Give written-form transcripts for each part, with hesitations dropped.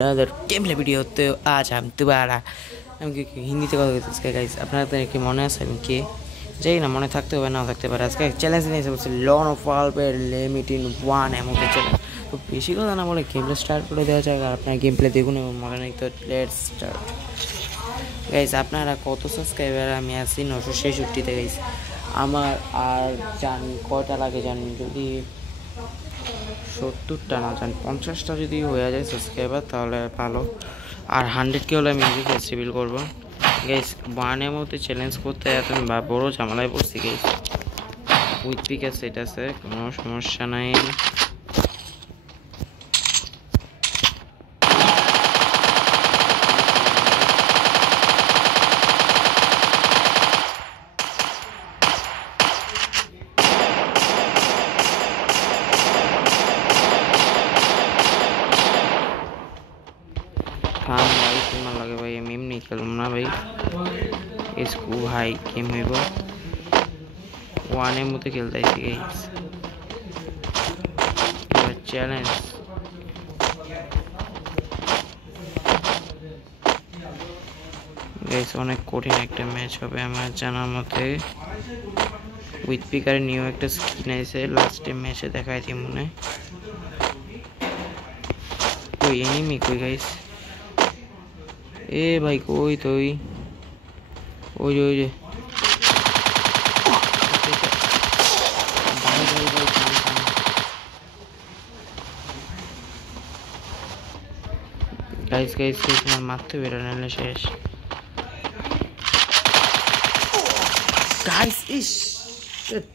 another gameplay video। तो आज हम दोबारा हम হিন্দিতে কথা বলতেছি গাইস। আপনাদের কি মনে আছে আমি কে যাই না, মনে থাকতে হবে না থাকতে পারে। আজকে চ্যালেঞ্জ নিয়েছে বলছে লন অফ আলপের লিমিট ইন 1 এমনকি চ্যালেঞ্জ। তো বেশি কথা না বলে গেমটা স্টার্ট করে দেওয়া যাক। আর আপনার গেমপ্লে দেখুন এবং মনে নেই তো লেটস স্টার্ট গাইস। আপনারা কত সাবস্ক্রাইবার? আমি আছি 966তে গাইস। আমার আর জানি কয়টা লাগে জানি, যদি 70টা না জানি 50টা যদি হয়ে যায় সাবস্ক্রাইবার তাহলে ভালো। আর 100কে হলে আমি নিজে ফেস্টিভ্যাল করবো গাইস। ওয়ানের মধ্যে চ্যালেঞ্জ করতে এত বড় ঝামেলায় পড়ছি গাইস। উইথ পিক আছে, এটা আছে, কোনো সমস্যা নাই। থাম ভাই, তোমার লাগে ভাই, আমি এমনি খেলুম না ভাই। স্কু ভাই গেম হইব ওয়ানের মধ্যে খেলতে আইছি গাইস। এবার চ্যালেঞ্জ গাইস, অনেক কঠিন একটা ম্যাচ হবে আমার জানা মতে। উইথ পিকারে নিউ একটা স্কিন আছে, লাস্টে ম্যাচে দেখাই দিই মনে। কই এনিমি কই গাইস? এ ভাই কই তুই? ওই যে ভাই গাইস গাইস গাইস, আমার মারতে বেরো নাহলে শেষ গাইস। ইস শিট।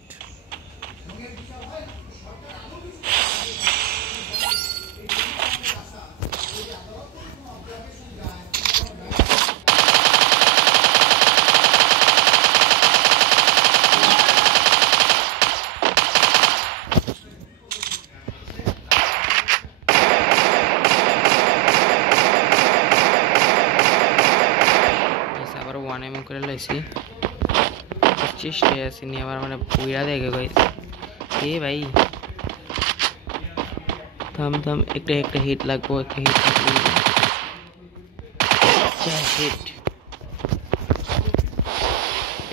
আবার ওয়ান এম করে লাইছি, 25 আসি নিয়ে আবার মানে পুইরা দেখে গাইস। এ ভাই থাম থাম, একটা হিট লাগবো, একটা হিট লাগবে। হিট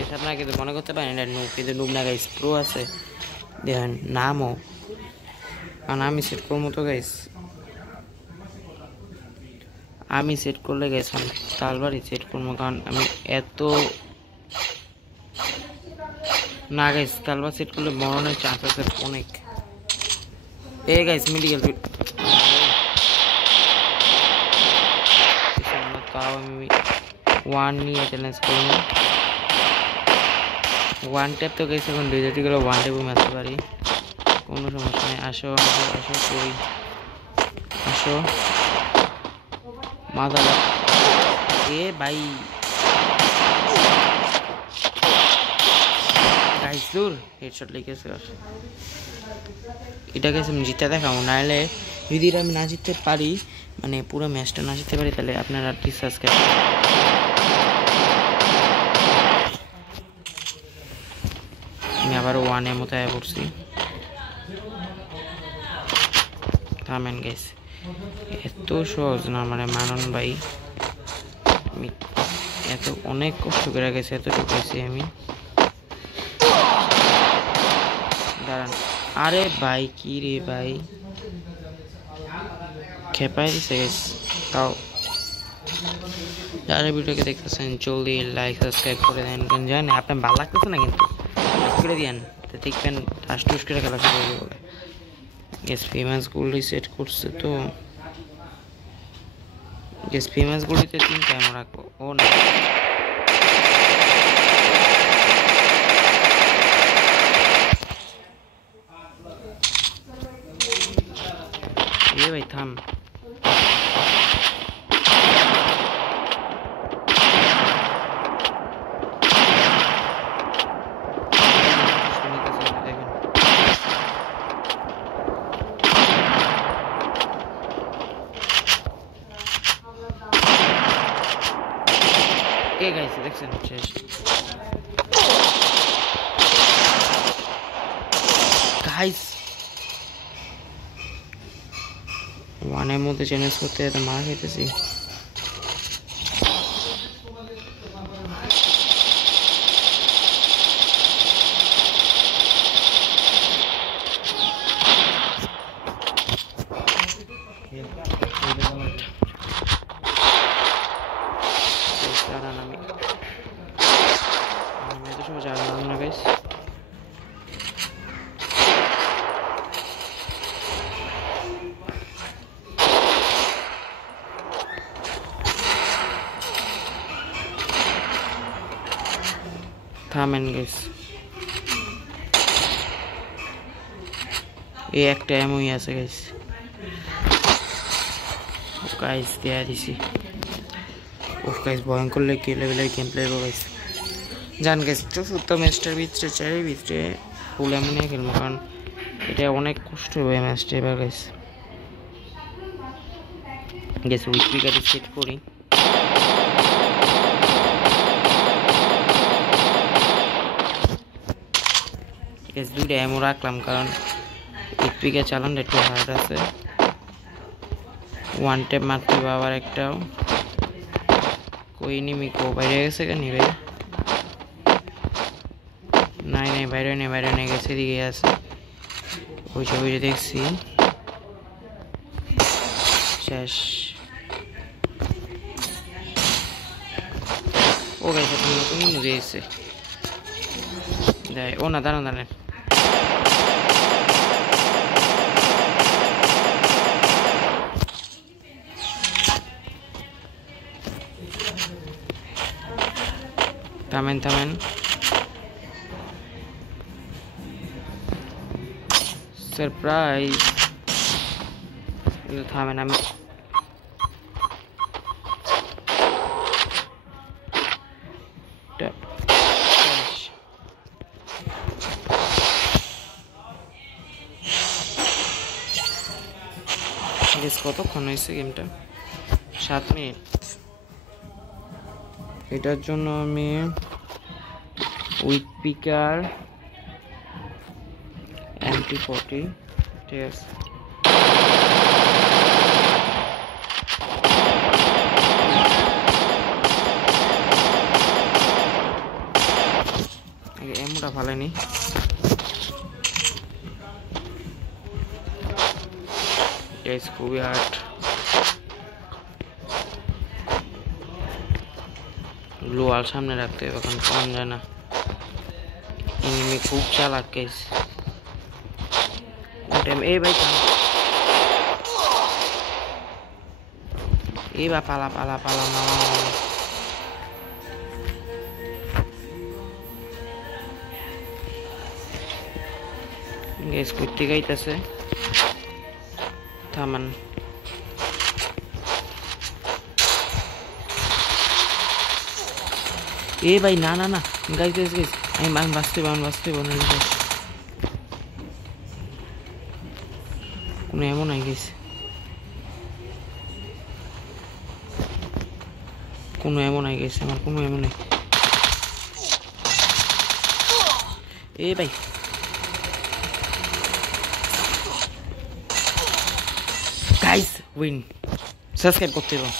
এসব আপনারা কিন্তু মনে করতে পারেন এটা নুব, কিন্তু নুব না গাইস, প্রো আছে দেখেন নামও। কারণ আমি সেট করবো তো গাইস, আমি সেট করলে গাইস আমি তালবারই সেট করবো। কারণ আমি এত না গাইস, তালবার সেট করলে মরণের চান্স আছে অনেক। এ গাইস মেডিকেল ফিট, তাও আমি ওয়ান নিয়ে চ্যালেঞ্জ করবো। ওয়ান ট্যাপ তো গাইস এখন ডিজার্টি গেলে ওয়ান ট্যাপও মারতে পারি, কোনো সমস্যা নেই। আসো আসো আসো, কই আসো মাথা। এ ভাই গাইস দূর হেডশট লেগেছে। এটা গেছে আমি জিতে দেখাবো, নাহলে যদি এটা আমি না জিততে পারি, মানে পুরো ম্যাচটা না জিততে পারি, তাহলে আপনারা প্লিজ সাবস্ক্রাইব। আমি আবার ওয়ানের মতো আয়া করছি। থামেন গাইস, এত সহজ না মানে মানন ভাই। আমি এত অনেক কষ্ট করে গেছি, এতটুকু গেছি আমি। দাঁড়ান, আরে ভাই কি রে ভাই, খেপাই দিছে গাইস। তাও যারা ভিডিওকে দেখতেছেন জলদি লাইক সাবস্ক্রাইব করে দেন, কারণ জানেন আপনার ভালো লাগতেছে না কিন্তু করে দিয়েন, তো দেখবেন টাস টুস করে খেলা শুরু হয়ে বলে। গেস ফেমাস গুলি সেট করছে তো, গেস ফেমাস গুলিতে 3টা এমন রাখবো। ও না এ ভাই থাম, এ গাইস দেখছেন শেষ গাইস। ওয়ানের মধ্যে চ্যালেঞ্জ করতে এত মার খাইতেছি। থামেন গাইস, এই একটা এমই আছে গাইস। গাইস দেয়া দিছি। ও গাইস ভয়ঙ্কর কি লেভেলের গেম প্লে হবে গাইস। জান গাইস তো ম্যাচটার ভিতরে চাই ভিতরে ফুল এমনই খেলবো, কারণ এটা অনেক কষ্ট হবে ম্যাচটা এবার গাইস। গাইস উইক পিকারে সেট করি। গাইস দুইটা এমন রাখলাম, কারণ উইক পিকে চালানটা একটু হার্ড আছে। ওয়ান ট্যাপ মারতে হবে আবার একটাও। কই নিমি কো বাইরে গেছে কেন ভাই? নাই নাই বাইরে নেই গেছে, দিকে আছে। ওই দেখছি শেষ। ও গাইছে তুমি নদী এসে ও না, দাঁড়ান থামেন সারপ্রাইজ। থামেন, আমি কতক্ষণ হয়েছে গেমটা? 7 মিনিট। এটার জন্য আমি উইক পিকার MP40, ঠিক আছে। এমনটা ভালোনি খুবই হার্ড। গ্লোয়াল সামনে রাখতে হবে, এখন কম যায় না। এনিমি খুব চালাক গাইস। এই ভাই এবার পালা গ্যাস করতে গাইতেছে। থামান, এ ভাই না গাইস আমি বাঁচতে কোনো এমন আই গেছে, আমার কোনো এমন নাই। এ ভাই গাইস উইন। সাবস্ক্রাইব করতে হবে।